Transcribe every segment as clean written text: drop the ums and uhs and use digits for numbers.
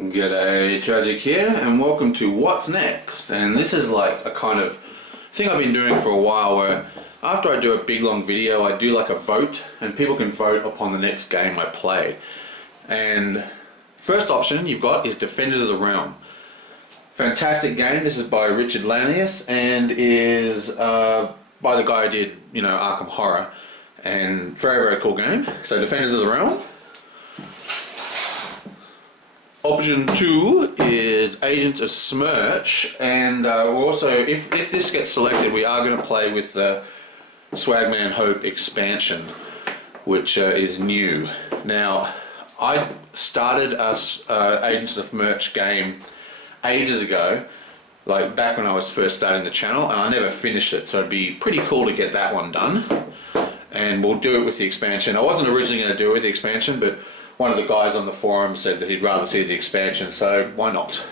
G'day, Tragic here, and welcome to What's Next. And this is like a kind of thing I've been doing for a while where after I do a big long video I do like a vote and people can vote upon the next game I play. And first option you've got is Defenders of the Realm. Fantastic game. This is by Richard Lanius and is by the guy who did, Arkham Horror, and very cool game. So Defenders of the Realm. Option 2 is Agents of Smirch, and we're also, if this gets selected, we are going to play with the Swagman Hope expansion, which is new. Now, I started a Agents of Smirch game ages ago, like back when I was first starting the channel, and I never finished it, so it'd be pretty cool to get that one done. And we'll do it with the expansion. I wasn't originally going to do it with the expansion, but one of the guys on the forum said that he'd rather see the expansion, so why not?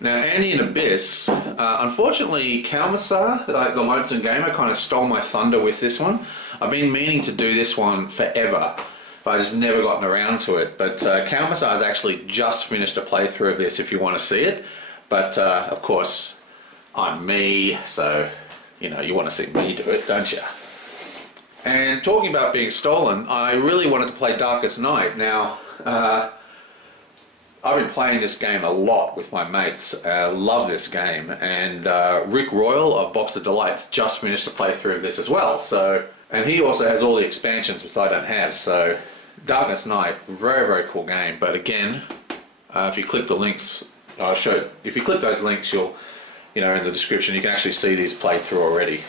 Now, Andy and Abyss, unfortunately, Kalmasar, like the Lonesome Gamer, kind of stole my thunder with this one. I've been meaning to do this one forever, but I just never gotten around to it. But Kalmasar has actually just finished a playthrough of this if you want to see it. But, of course, I'm me, so, you want to see me do it, don't you? And talking about being stolen, I really wanted to play Darkest Night. Now, I've been playing this game a lot with my mates. I love this game, and Rick Royal of Box of Delights just finished a playthrough of this as well. So, and he also has all the expansions which I don't have. So, Darkest Night, very cool game. But again, if you click the links, if you click those links, you'll, in the description, you can actually see these playthrough already.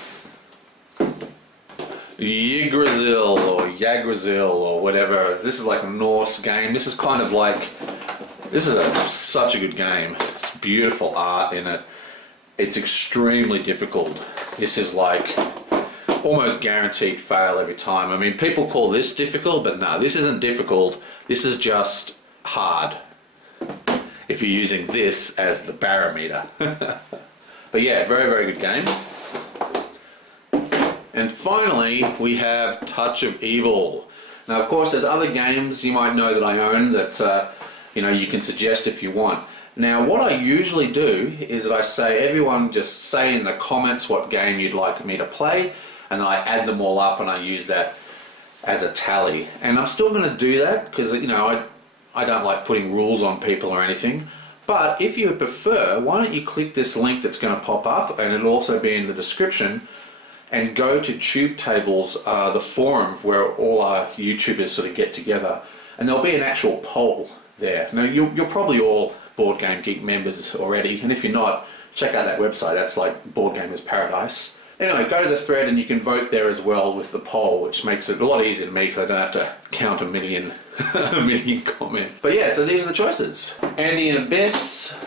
Yggdrasil or Yggdrasil or whatever. This is like a Norse game. This is kind of like, such a good game. It's beautiful art in it. It's extremely difficult. This is like almost guaranteed fail every time. I mean, people call this difficult, but no, this isn't difficult. This is just hard if you're using this as the barometer. But yeah, very good game. And finally, we have Touch of Evil. Now, of course, there's other games you might know that I own that, you can suggest if you want. Now, what I usually do is that I say, everyone just say in the comments what game you'd like me to play, and then I add them all up and I use that as a tally. And I'm still going to do that because, I don't like putting rules on people or anything. But if you prefer, why don't you click this link that's going to pop up, and it'll also be in the description, and go to Tube Tables, the forum where all our YouTubers sort of get together, and there'll be an actual poll there. Now you're probably all BoardGameGeek members already, and if you're not, check out that website. That's like Board Gamers Paradise. Anyway, go to the thread and you can vote there as well with the poll, which makes it a lot easier to me because I don't have to count a million comments. But yeah, so these are the choices. Andy and Abyss,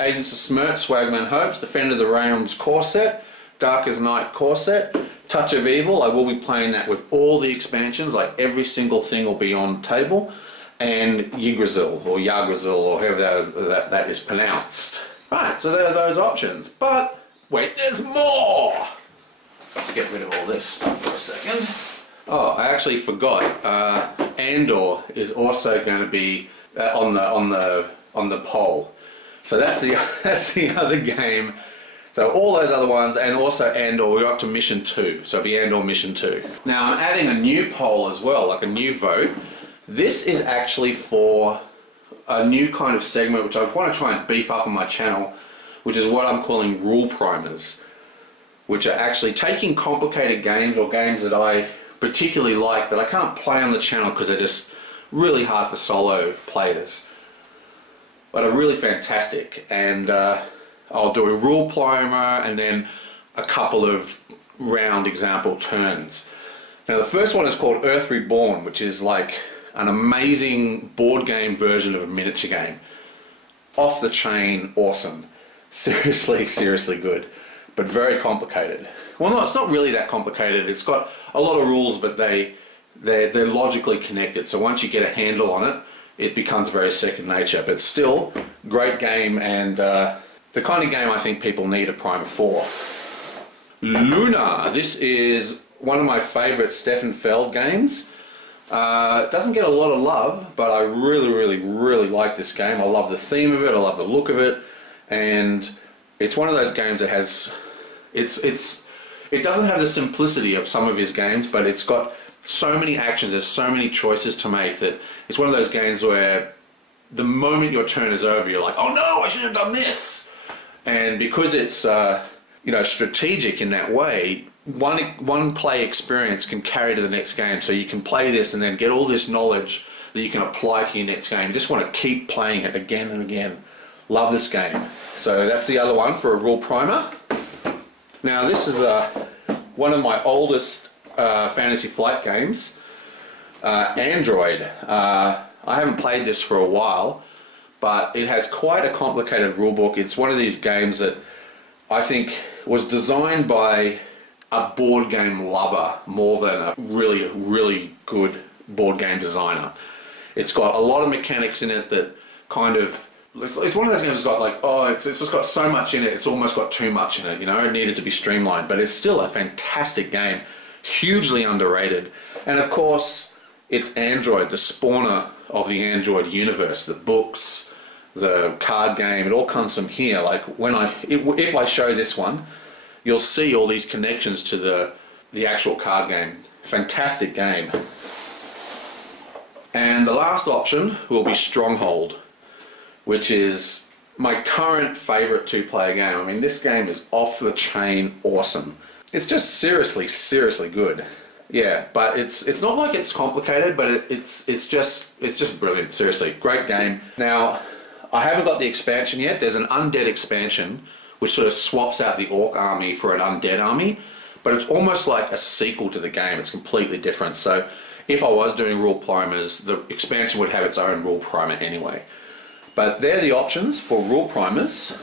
Agents of Smirch, Swagman Hopes, Defender of the Realms core set, Darkest Night core set, Touch of Evil. I will be playing that with all the expansions, like every single thing will be on the table, and Yggdrasil or however that is pronounced. Right, so there are those options. But wait, there's more. Let's get rid of all this stuff for a second. Oh, I actually forgot. Andor is also going to be on the poll. So that's the other game. So all those other ones, and also Andor, we're up to Mission 2. So it'll be Andor Mission 2. Now I'm adding a new poll as well, like a new vote. This is actually for a new kind of segment which I want to try and beef up on my channel, which is what I'm calling Rule Primers, which are actually taking complicated games or games that I particularly like that I can't play on the channel because they're just really hard for solo players, but are really fantastic. And I'll do a rule primer and then a couple of round example turns. Now the first one is called Earth Reborn, which is like an amazing board game version of a miniature game. Off the chain, awesome. Seriously good, but very complicated. Well, no, it's not really that complicated. It's got a lot of rules, but they're logically connected. So once you get a handle on it, it becomes very second nature. But still, great game, and the kind of game I think people need a primer for. Luna. This is one of my favourite Stefan Feld games. It doesn't get a lot of love, but I really like this game. I love the theme of it, I love the look of it, and it's one of those games that has, it doesn't have the simplicity of some of his games, but it's got so many actions, there's so many choices to make that it's one of those games where the moment your turn is over, you're like, oh no, I should have done this. And because it's you know, strategic in that way, one play experience can carry to the next game. So you can play this and then get all this knowledge that you can apply to your next game. You just want to keep playing it again and again. Love this game. So that's the other one for a rule primer. Now this is one of my oldest Fantasy Flight games, Android. I haven't played this for a while, but it has quite a complicated rulebook. It's one of these games that I think was designed by a board game lover more than a really good board game designer. It's got a lot of mechanics in it that kind of, it's one of those games that's got like, oh, it's just got so much in it, it's almost got too much in it, you know, it needed to be streamlined, but it's still a fantastic game, hugely underrated. And of course, it's Android, the spawner of the Android universe, the books, the card game, it all comes from here. Like if I show this one, you'll see all these connections to the actual card game. Fantastic game. And the last option will be Stronghold, which is my current favorite two-player game. I mean, this game is off the chain awesome. It's just seriously good. Yeah, but it's not like it's complicated, but it's just brilliant. Seriously, great game. Now, I haven't got the expansion yet. There's an undead expansion which sort of swaps out the orc army for an undead army, but it's almost like a sequel to the game. It's completely different. So if I was doing rule primers, the expansion would have its own rule primer anyway. But they're the options for rule primers.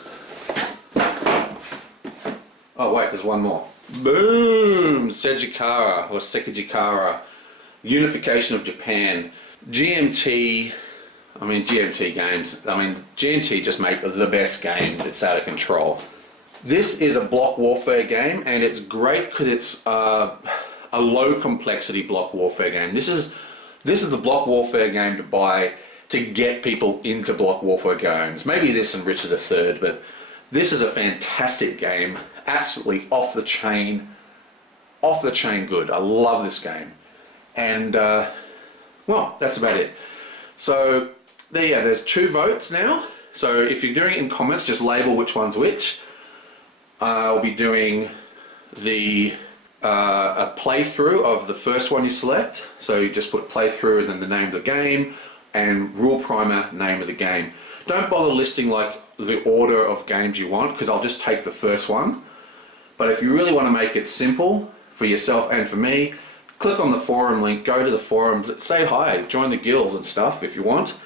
Oh wait, there's one more. Boom! Sejikara, or Sekijikara, Unification of Japan, GMT. I mean, GMT games, I mean, GMT just make the best games. It's out of control. This is a block warfare game, and it's great because it's a low complexity block warfare game. This is the block warfare game to buy to get people into block warfare games. Maybe this and Richard III, but this is a fantastic game. Absolutely off the chain good. I love this game. And, well, that's about it. So, there's 2 votes now. So if you're doing it in comments, just label which one's which. I'll be doing a playthrough of the first one you select. So you just put playthrough and then the name of the game and rule primer, name of the game. Don't bother listing like the order of games you want, because I'll just take the first one. But if you really want to make it simple for yourself and for me, click on the forum link, go to the forums, say hi, join the guild and stuff if you want.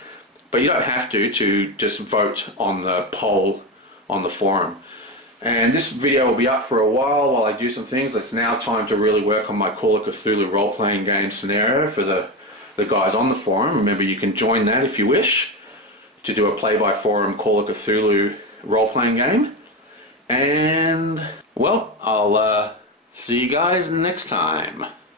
But you don't have to just vote on the poll on the forum. And this video will be up for a while I do some things. It's now time to really work on my Call of Cthulhu role-playing game scenario for the guys on the forum. Remember, you can join that if you wish to do a play-by-forum Call of Cthulhu role-playing game. And, well, I'll see you guys next time.